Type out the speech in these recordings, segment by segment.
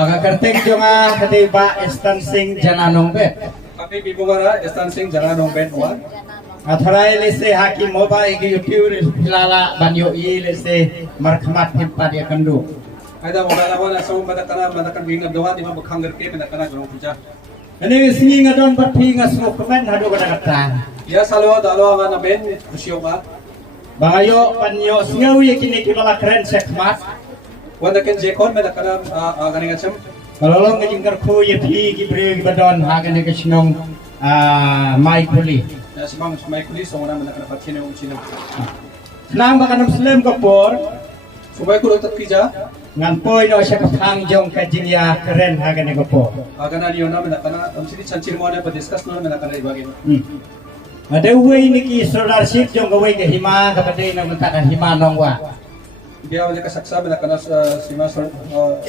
Aga kertek jonga ketiba instansing jananong bet. Kami bibungara instansing janganong ben wan. Atharai lese hakim moba igi YouTube filala banyo i lese markhamat himpa dia kandu. Ada mogala wana sa madakan bingad doha di mabakhangar ke madakan grong puja. Ani singi ngadon bathi ngasmo komen hadu kada kata. Ya salwa dalwa nga na ben kusyo ka. Bangayo panyo singaw yakini kibala keren sekmat. Wanda ken jekon madakan ganing acham. Kalolong ngajingkar ku yathi gibre gibadon hagan ni kisnong mai kuli. Simang sumay kulis so na madakan patsine chino. Nang baka Muslim kapor Sumay kulo tat kija. ngan poy no siya kapang jong kajingya keren hagan ni kapor. Agana niyo na madakan tamsidi chancir mo na pa discuss no madakan ibagin. Ada way ni ki scholarship jong gaway ke hima kapatid na mentakan hima nongwa. Dia wala ka saksa madakan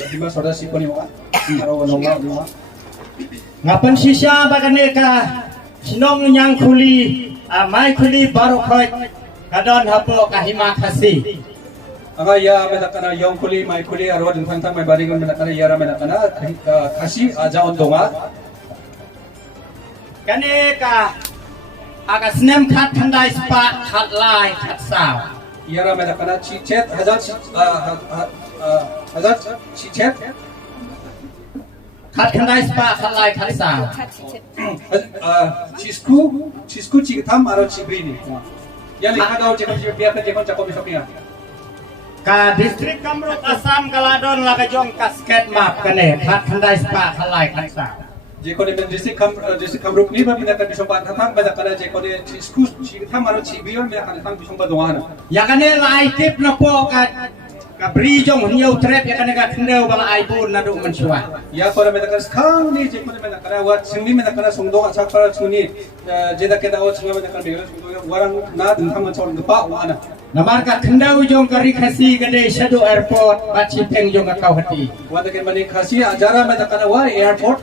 hima soda si koni mo ka. Araw no. Ngapan sisya baka ni ka sinong nyang kuli mai kuli baru khoy kadon hapo kahima khasi. Aga ya madakan yong kuli mai kuli arwa din thang mai baringon madakan yara madakan khasi aja ondonga. Kane ka aga snem khat thandai spa khat lai khat saw. Yara madakan chichet hazar chichet Khat thandai spa khat lai khat saw. Chisku chiktham aro chibrini. Ya likha daw jekon biar ka jekon chako bisopinga. Ka distrik Kamruk Asam Kaladon laga jong kasket map kane khat thandai spa khat lai khat saw. Jekon district Kamruk ni ba binakan bisompan thang madakan jekon chisku chiktham aro chibrion madakan thang bisompa dongana. Ya kane lai tip na po ka bri jong hunyo trap ya kane ka thendeu bala aibun nadu mansua. Ya kora madakan khang ni jekon madakan wat singni madakan songdong achak para suni jeda keda wat singa madakan bigala warang na thang chon gpa wana. Namar ka thendeu jong kari khasi gade Shadu Airport bachi peng jong ka kauhati. Wanda ken mani khasi ajara madakan wa airport.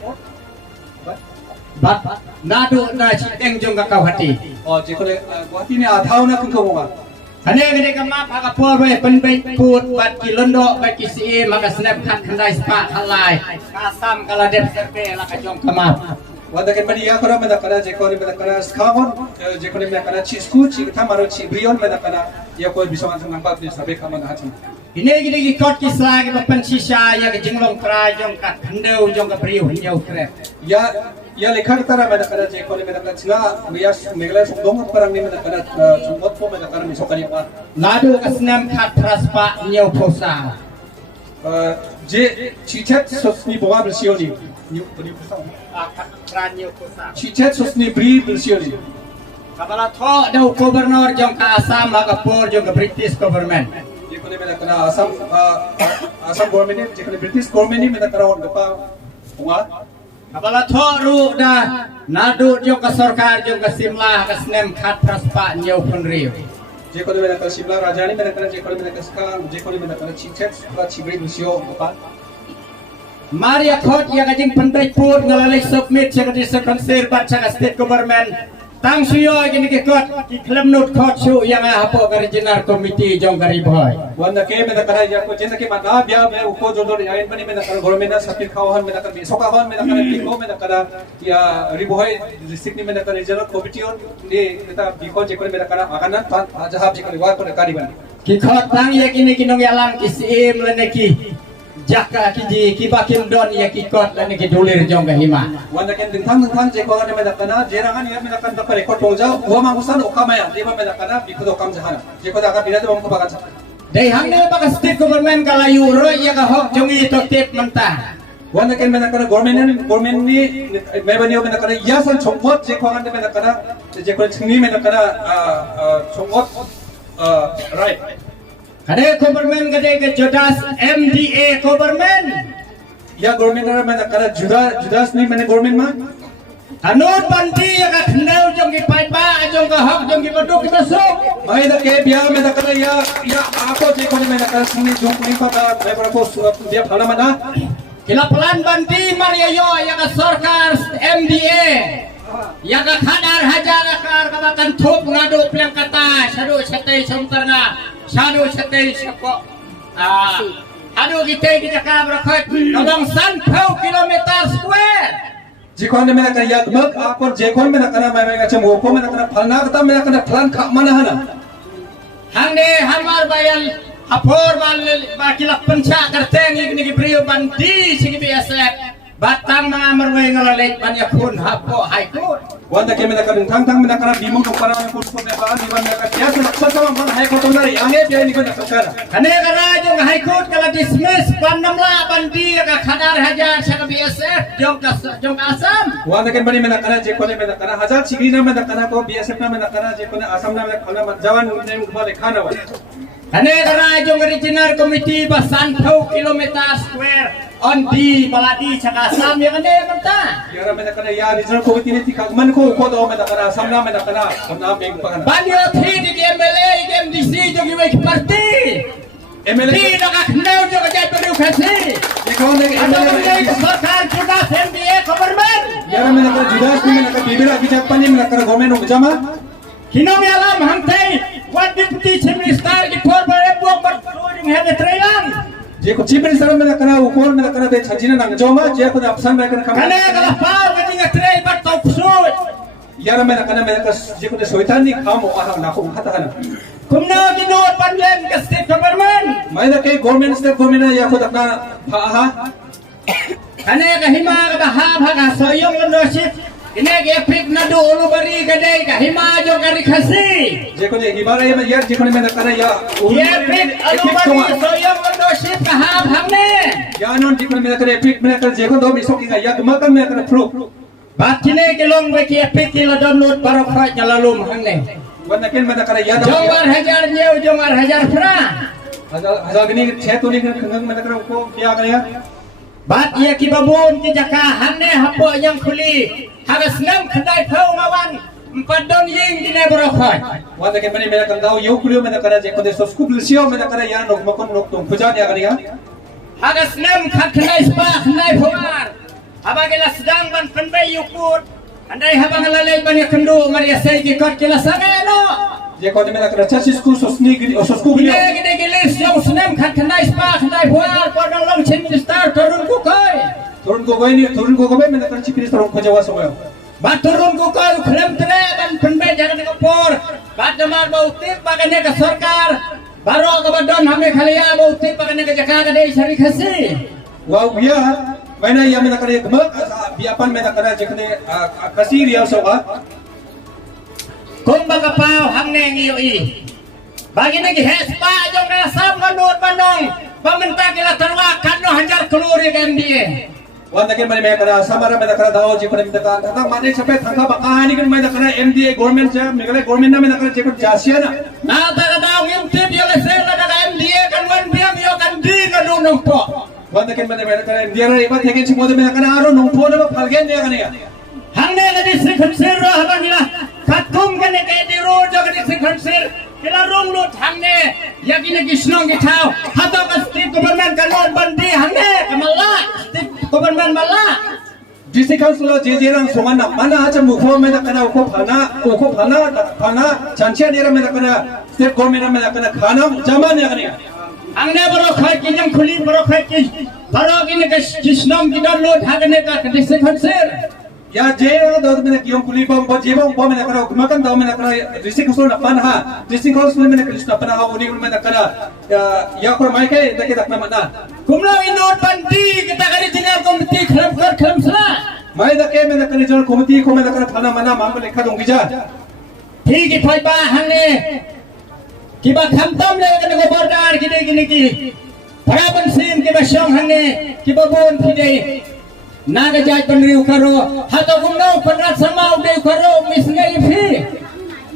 Bat nadu na chiteng jong ka kauhati. Oh jekon guati ni athau na kun ko ma. Ane gede ka map aga por we pen put bat kilondo ba kisi maka snap khat khandai spa khalai kasam kala dep serpe la ka jong ka map. Wanda ken mani ya kora madakan jekon madakan skhamon jekon madakan chisku chiktham aro chibrion madakan ya ko bisong ang nampak ni sabe kaman hatim. Ini gede ki kot kisla ke pen sisa ya ke jinglong tra jong ka thendeu jong ka priu nyau trep. Ya lekha tara madakan jekon madakan singa bias megala songdong parang ni madakan sumot po madakan misokani pa. Nadu ka snap khat traspa nyau posa. Je chichet sosni boga bersioni. Khat tra nyau posa. Chichet sosni bri bersioni. Kabala tho dau gubernur jong ka Assam aga por jong ka British government. Jekon madakan Assam government ni jekon British government ni madakan on depa bunga. Kabala tho ru da nadu jong ka sarkar jong ka Simla ka snem khat traspa nyau punriu. Jekon madakan Simla Rajani madakan jekon madakan sekarang jekon madakan chichet pra chibri bersio depa. Maria khot ya ka jing pandai pur ngalalek submit sa ka konser bat sa state government. Tang suyo gini ke kot ki claim note khot su yang hapo ka regional committee jong ka riboy. Wanda ke madakan ya ko jenda ke mana bia uko jodo ain bani madakan government na sapir kawan madakan sokawan madakan biko madakan ya riboy district ni madakan regional committee on ni kita biko jekon madakan akanan jahab jekon wa ko kariban. Ki khot tang ya kini kinong yalang kisim lene ki jaka ki bakim don ya ki kot lene ki dulir jong ka hima. Wanda ken dintang jekon ni madakan jerangan ya madakan ta rekod tongja wa mangusan okamaya di madakan biko dokam jahana jekon aka binat bang ko bagan. Dai hangne baka state government kalayu ro ya ka hok jongi to tip mentah. Wanda ken madakan government ni mebani madakan ya san chongmot jekon ande madakan jekon chingni madakan chongmot right. Kade government kade ke Judas MDA government. Ya government na madakan Judas ni mana government ma? Anut banti ya ka thendeu jong ki paipa jong ka hok jong ki baduk ki masuk. Mai da ke biya madakan ya ako jekon madakan sini jong ni pa mebara ko dia phala mana? Kila pelan banti Maria yo ya ka sarkar MDA. Ya ka khadar hajar akar ka bakan thup ngadu plang kata sadu setei somtarna sadu setei sako Aduh kita ka berkhot tolong 1,000 kilometer square. Jikon mena kana yak mak akor jekon mena kana mai ga chemo ko mena kana phalna kata mena kana phlan kha mana hana. Hangde hamar bayal hapor bal bakila penca kerteng ini ki priyo bandi sigi BSF. Batang mga marway ngalalek ban yakun hapo haikut. Wanda ke mena kana thang mena kana bimong ko para ko ko ne ba ni ban mena kana ya sa sama man hai ko to nari ange bi ni ko na sakara. Kane kara jong haikut kala dismiss ban namla bandi ka khadar hajar sa BSF jong asam. Wanda ke bani mena kana je ko ne mena kana hajar chigri na mena kana ko BSF na mena kana je ko ne asam na mena kana jawan ne ko le khana wa. Kane kara jong regional committee ba 1,000 kilometer square on di baladi saka asam ya kane mata. Yara mena kana ya regional committee ni tikak man ko do mena kana asam na mena kana na beng pa kana. Banyo thi di MLA MDC jong iwe parti. MLA Di nakaknaw jong jay peru khasi. je ko ne MLA Sarkar juga MBA government. yara mena kana judas ni mena kana bibira bijak pani mena kana government ujama. Kino mi alam hamte what deputy chief minister ki for bare buak bar showing had trailan. je ko chief minister mena kana ukor mena kana be chajina nang joma je ko apsan mena kana Kane kala pau gajing trei bar top shoot. yara mena kana je ko soitan ni kham o aha na ko khata kana. Kumna kino panlen ka state government. Maina ke government state government ya ko apna aha Kane ka hima ka baha bhaga soyong leadership. Ine ke epic na do ulubari gadai ka hima jo kari khasi. je ko ne ibara ya ya je ko ne mena kana ya Epic ulubari soyong leadership ka ha bhangne. ya non je ko mena kana epic mena kana je ko do mi soki ga ya ma kan mena kana pro Batine ke long be ki epic ki la download baro khaj jalalum hangne. wanda ken mena kana ya Jomar hajar nyeu jomar hajar fra. hazal gini che to ni kan mena kana ko kya kana Bat ia ki babun ki jaka hanne hapo yang khuli. Hagas nam khandai phau mawan. Empadon ying dine baro khaj. wanda ken mena kana dau yo kulio mena kana je ko de sosku bilsio mena kana ya nok makon nok tum puja ya kana ya Hagas nam khandai spa khandai phawar. Habagela sedang ban penbai yukut. Andai habang lalai ban yakendu maria sei ki kot kila sagano. je ko mena kana chasis ku sosni gini o sosku bilio Gede gede gelis yang senam khandai spa khandai phawar podong long chief minister turun ku koi. turun ko go mena kana chief minister ko jawa so yo Baturun ku koi ukhlem tre ban penbai jangan kapor. Bat jamar bautik bagane ka sarkar. Baro ka badon hame khalia bautik bagane ka jaka ka dei sari khasi. wow ya maina ya mena kana gmak biapan mena kana je kene kasir ya so ga Kumba ka pau hangne ngiyo i. Bagi nagi hespa jong na sam nganut banong. Pamenta kila tarwa kano hanjar keluri kan dia. wanda ken mena kana samara mena kana dao je kone mena kana tang mane chape thangka ba kahani ken mena kana MDA government ja megale government na mena kana je ko jasia na Na ta ka daw ngimti dia le sel na daga MDA kan wan biam yo kan di nganu nong po. wanda ken mena kana MDA ra iba theken chi mode mena kana aro nong phone ba phalgen ne kana ya Hangne ka district council ro habang nila. Katum ka ne kay di ro jo ka district council. Kila rong lut hangne. Yagi na gisnong gitaw. Hato ka state government ka non bandi hangne. Kamala. State government mala. district council je je rang songan na mana acha mukho mena kana uko phana chanchia ne ra mena kana state government na mena kana khana jama ne kana ya Hangne baro khai ki jam khuli baro khai ki. Baro ki ne ka gisnong ki don lut hangne ka district council. ya je ra do mena kiong kuli bom bo je bom mena kana makan do mena kana district council na pan ha district council mena kana pan ha uni mena kana ya ko mai kai da ke dak na mana Kumla inod bandi kita ka regional committee khalam sala. mai da ke mena kana jor committee ko mena kana phana mana mam lekha dong gija ठीक है भाई बा हमने कि बा खमतम ले के को बर्दार की दे की बराबर सीन के बशम हमने कि बा बोन थी दे नाग जाय बनरी करो हातो गुमनो पन्ना समाउ दे करो मिसने फी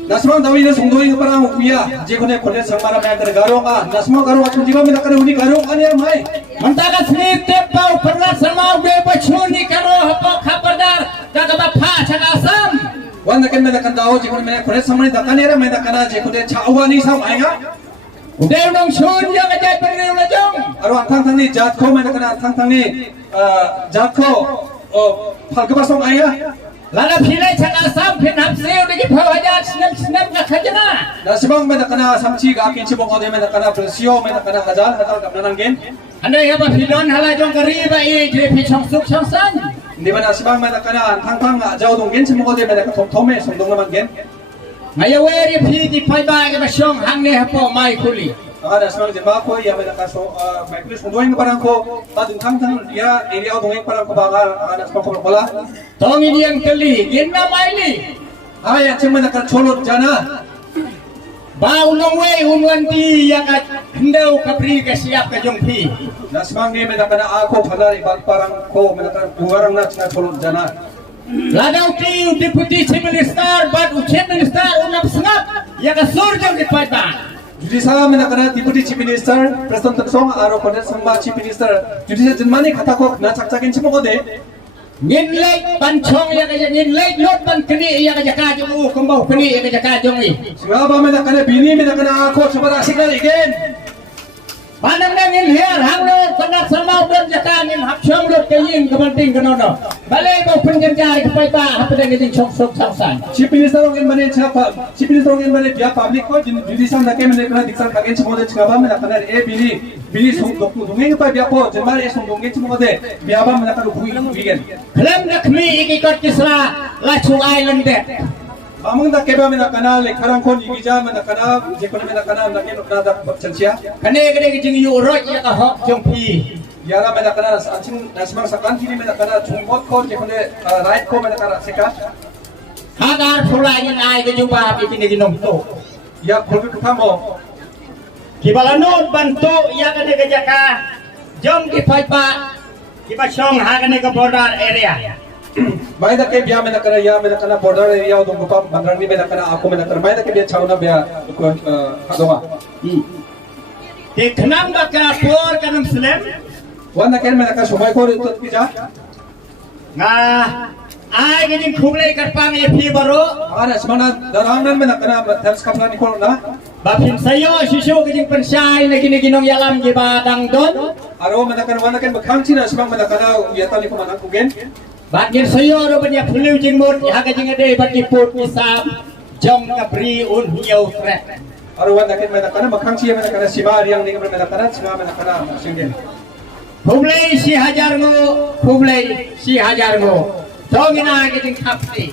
nasmo dawi na sungdoi na parang uya je ko ne khole samara mai kar garo ka nasmo garo achu jiwa mena kana uni garo ane mai मनता का स्लीप ते पाउ पन्ना समाउ दे बछु नि करो हपो खबरदार का बा फा छका सम wanda ken mena kan dao je ko mena khole samani da kana ra mena kana je ko ne chawa ni sam ai ga देव नंग छोन या के जाय बनरी उला जंग aro thang thang ni jat ko mena kana thang thang ni jat ko phalka ba sam ai ga Lada pilih cakap sam pinap siu lagi pawajat snap nak khajana. Na simang mena kana samchi ga akin chimong ode mena kana presio mena kana hazar kapnanan gen. Andai apa filon halai jong kariba i je pi chong suk chong san. Di mana simang mena kana tang jauh dong gen chimong ode mena ka thome somdong naman gen. Ngaya weri pi di pai ba ke masyong hang ne hapo mai kuli. Ada simang jemba ko ya mena ka so baiklis sondoing parang ko tadung tang ya area dongeng parang ko bagal ada simang ko bola. Tong ini yang keli, gina mai li. Ay ya chimena ka cholot jana. Ba ulong we umwanti yang ka hendau kapri ka siap ka jong pi. Na simang ni mena kana ako phalari bag parang ko mena ka buwarang na cholot jana. Ladau ti deputy chief minister bad chief minister unap sengap yang ka surjong di pai ba. Jadi saya menakana deputy chief minister, Presiden Tersong, Aro Kodes sama chief minister. Jadi saya jenmani kata kok na cak-cakin cimo kode. Ngin lek pancong yang ka ngin lek lot pan kini yang ka ka jong kembau kini yang ka ka jong i. Siapa menakana bini menakana aku coba asik lagi gen. Panang na ngin her hang lo kanat sama don jaka ngin hap chong lot kayin kabanting kanono. Balai bau pengenjar ka pai ba hap ngin chong sok sang. Chief minister orang mana siapa? Chief minister orang mana dia public ko jadi sama nak menakana diksan kagen cimo kode siapa menakana bini dongeng apa dia ko jenmani dongeng cimo kode biapa menakana hui gen. Kelam nakmi ikikot kisra Lachu Island det. Among dak keba menakana lekharang kon igija menakana jekona menakana nakin nada celcia. Kane gede jing yu roj ya ka hok jong pi. Yara menakana anjing nasmang sakan kini menakana jungkot ko jekona right ko menakana seka. Hagar pulangin ay ke jumpa api kini ginong to. Ya kolbi kutamo. Kibalanod bantu ya kane gejaka jong ki paipa kiba chong ha kane ka border area. Mai dak ke biya menakana ya menakana border area udong gupa bandrang ni menakana aku menakana mai dak ke biya chauna biya ko hadoma. Ke khnam ba ka por kanam slem Wan dak menakana sumai ko rit pija. nga ay gajing khublai karpang ye phi baro Ara semana darangan menakana tels kaplan ni ko na. bapin sayo shishu gajing pensai na giniginong yalam gi badang don Aro menakana wan dak bakhangchi na semang menakana yatali ko manang kugen. bagin sayo ro banya phulu jing mot ha gajing ade bagi put misam jong kapri un hiau tret Aro wan dak menakana bakhangchi menakana sibar yang ni menakana sima menakana singen. khublai si hajar ngo khublai si hajar ngo dongina gajing khapsi